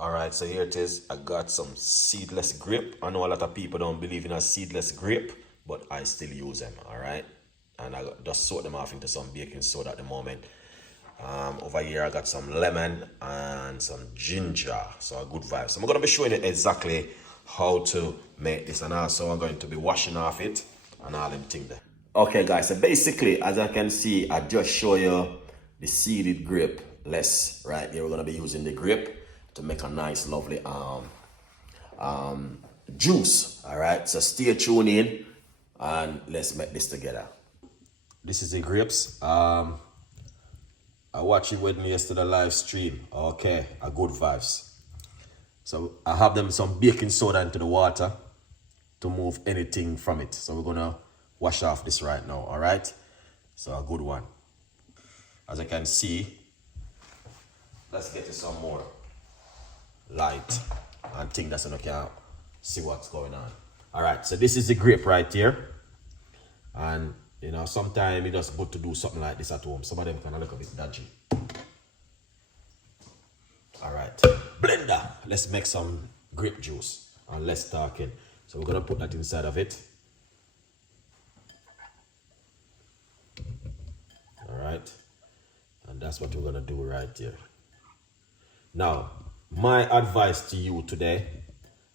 All right, so here it is. I got some seedless grape. I know a lot of people don't believe in a seedless grape, but I still use them. All right, and I just soak them off into some baking soda at the moment. Over here, I got some lemon and some ginger, so a good vibe. So I'm gonna be showing you exactly how to make this, and also I'm going to be washing off it and all them things there. Okay, guys. So basically, as I can see, I just show you the seeded grape less right here. We're gonna be using the grape to make a nice, lovely juice. All right. So stay tuned in and let's make this together. This is the grapes. I watched it with me yesterday live stream. Okay, a good vibes. So I have them some baking soda into the water to move anything from it. So we're gonna wash off this right now. All right. So a good one. As I can see, let's get to some more light and think that's enough. Can see what's going on. All right. So this is the grape right here, and you know, sometimes it's just good to do something like this at home. Some of them can look a bit dodgy. All right, blender. Let's make some grape juice and less talking. So we're gonna put that inside of it. All right, and that's what we're gonna do right here. Now, my advice to you today,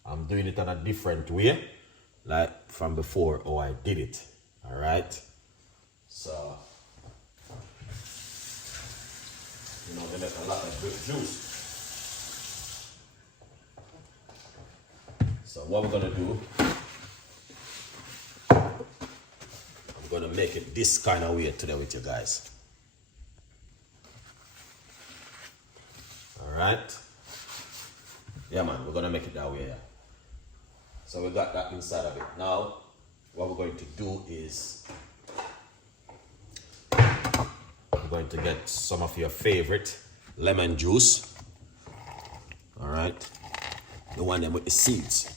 I'm doing it in a different way, like from before how I did it. All right. So, you know, we make a lot of grape juice. So what we're gonna do, I'm gonna make it this kind of way today with you guys. All right. Yeah, man, we're gonna make it that way. Yeah. So we got that inside of it. Now, what we're going to do is we're going to get some of your favorite lemon juice. All right, the one them with the seeds.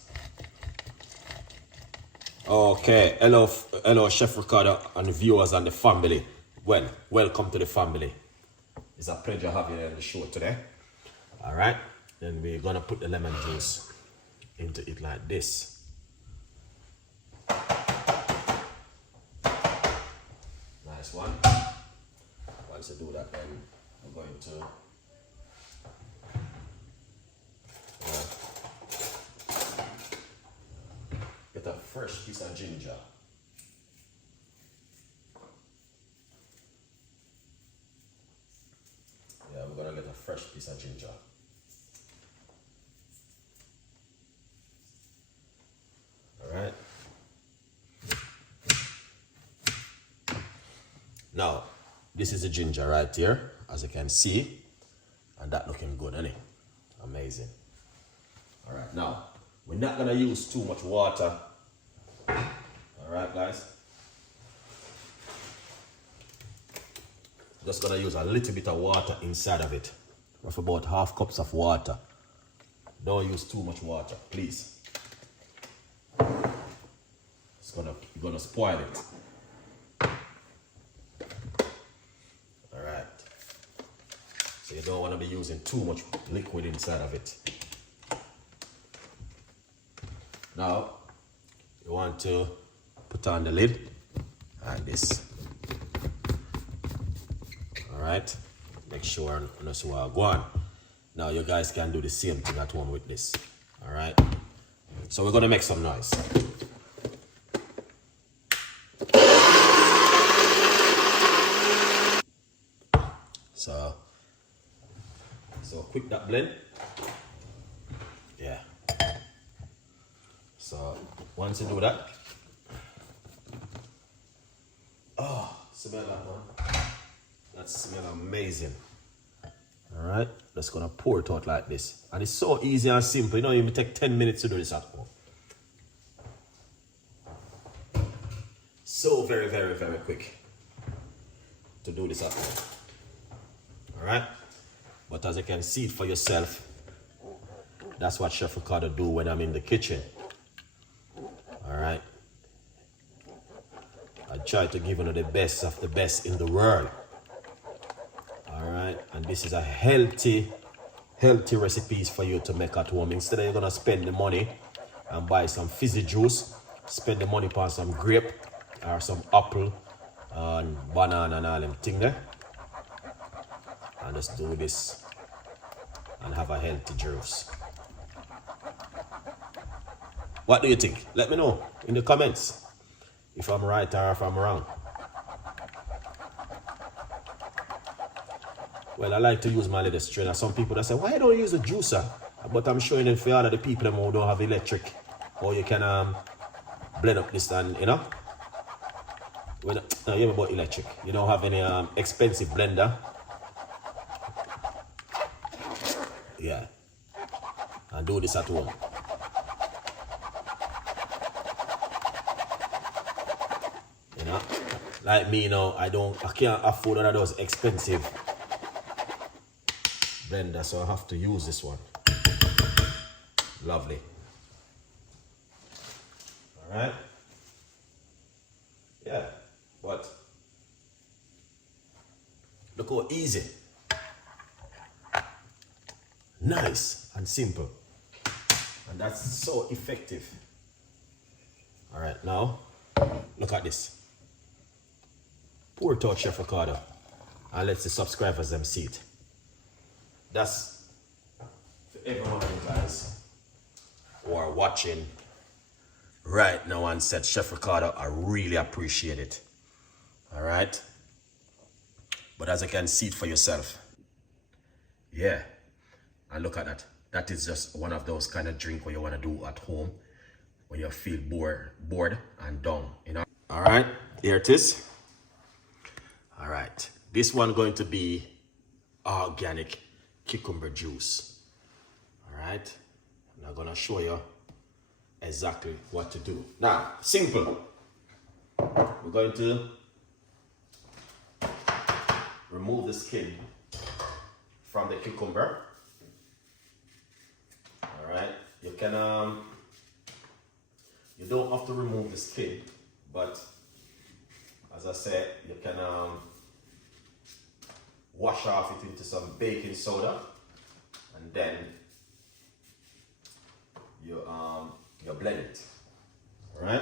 Okay, hello, Chef Ricardo and the viewers and the family. Well, welcome to the family. It's a pleasure having you on the show today. All right, then we're gonna put the lemon juice into it like this. Nice one. Once you do that, then we're going to get a fresh piece of ginger. Yeah, we're gonna get a fresh piece of ginger. All right. Now, this is the ginger right here, as you can see, and that looking good, isn't it? Amazing. All right, now, we're not gonna use too much water. All right, guys. Just gonna use a little bit of water inside of it, of about 1/2 cups of water. Don't use too much water, please. You're gonna spoil it. All right. So you don't want to be using too much liquid inside of it. Now, you want to put on the lid like this. All right. Make sure that's what I go on. Now you guys can do the same thing at home with this. All right. So we're gonna make some noise. So quick that blend. Yeah. So once you do that, oh, smell that one. That smells amazing. All right, just gonna pour it out like this, and it's so easy and simple. You don't even take 10 minutes to do this at home. So very, very, very quick to do this at home. All right, but as you can see it for yourself, that's what Chef Ricardo do when I'm in the kitchen. All right, I try to give you the best of the best in the world. All right, and this is a healthy healthy recipes for you to make at home. Instead of you're gonna spend the money and buy some fizzy juice, spend the money on some grape or some apple and banana and all them thing there. And just do this and have a healthy juice. What do you think? Let me know in the comments if I'm right or if I'm wrong. Well, I like to use my little strainer. Some people that say, why don't you use a juicer? But I'm showing it for all of the people who don't have electric. Or you can blend up this and, you know. No, you have about electric. You don't have any expensive blender. Yeah. And do this at home. You know, like me now, I can't afford one of those expensive blender, so I have to use this one. Lovely. All right. Yeah, but look how easy, nice and simple, and that's so effective. All right, now look at this. Pour it out, Chef Ricardo, and let the subscribers them see it. That's for every one of you guys who are watching right now and said, Chef Ricardo, I really appreciate it. All right. But as you can see it for yourself. Yeah. And look at that. That is just one of those kind of drink where you want to do at home when you feel bored and down, you know. All right. Here it is. All right. This one going to be organic cucumber juice. All right. And I'm going to show you exactly what to do. Now, simple. We're going to remove the skin from the cucumber. All right. You can you don't have to remove the skin, but as I said, you can wash off it into some baking soda, and then you blend it. All right.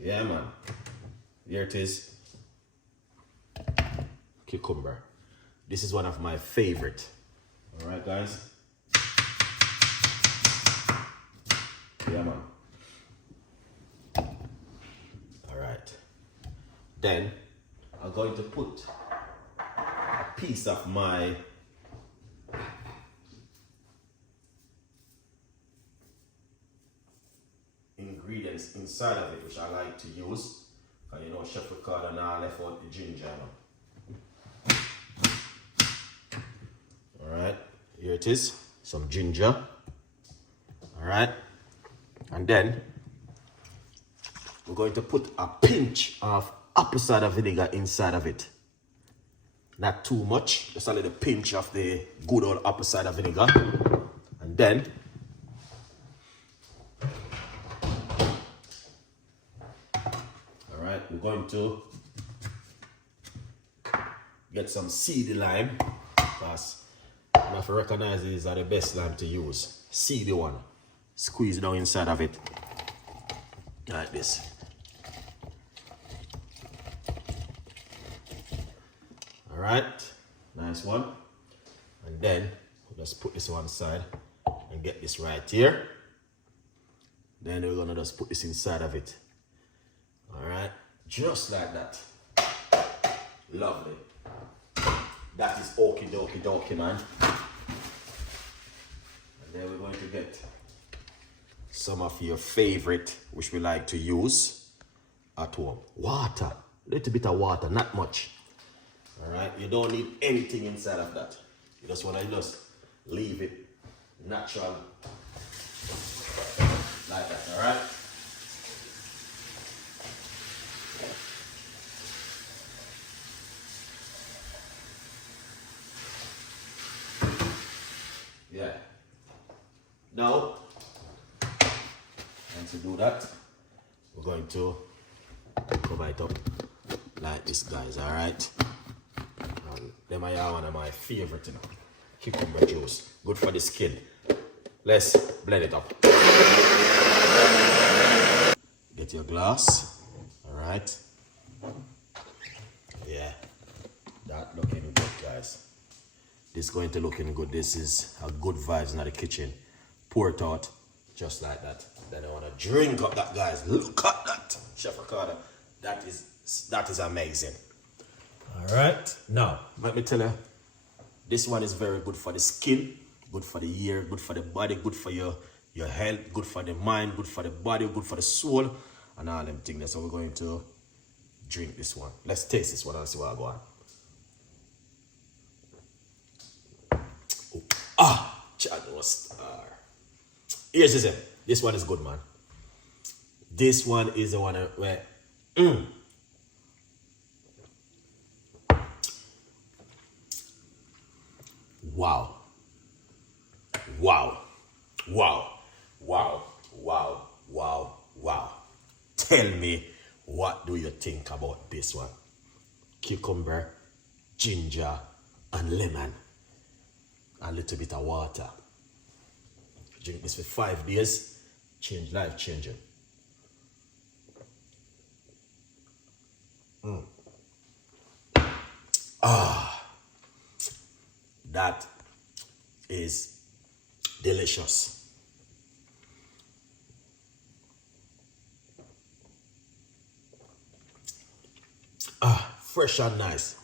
Yeah, man. Here it is. Cucumber. This is one of my favorite. All right, guys. Yeah, man. All right. Then I'm going to put a piece of my ingredients inside of it, which I like to use. Because you know, Chef Ricardo now left out the ginger. Alright, here it is. Some ginger. Alright. And then we're going to put a pinch of apple cider vinegar inside of it. Not too much, just a little pinch of the good old apple cider vinegar. And then we're going to get some seedy lime, because you have to recognize these are the best lime to use. Seedy one. Squeeze down inside of it like this. All right, nice one. And then we'll just put this one side and get this right here. Then we're gonna just put this inside of it. All right. Just like that. Lovely. That is okie dokie dokie, man. And then we're going to get some of your favorite, which we like to use at home. Water. A little bit of water, not much. All right. You don't need anything inside of that. You just want to just leave it natural like that. All right. Yeah. Now, and to do that, we're going to cover it up like this, guys. All right. Them are one of my favorite, you know. Cucumber juice. Good for the skin. Let's blend it up. Get your glass. Alright. Yeah. That looking good, guys. This is going to looking good. This is a good vibes in the kitchen. Pour it out just like that. Then I want to drink up that, guys. Look at that, Chef Ricardo. That is amazing. All right. Now, let me tell you, this one is very good for the skin, good for the ear, good for the body, good for your health, good for the mind, good for the body, good for the soul, and all them things. So we're going to drink this one. Let's taste this one and see what I go on. Oh. Ah, Chad was star. Here's this. This one is good, man. This one is the one where. Wow. Wow. Wow. Wow. Wow. Wow. Wow. Tell me, what do you think about this one? Cucumber, ginger, and lemon. A little bit of water. Drink this for 5 days. Change, life changing. That is delicious. Fresh and nice.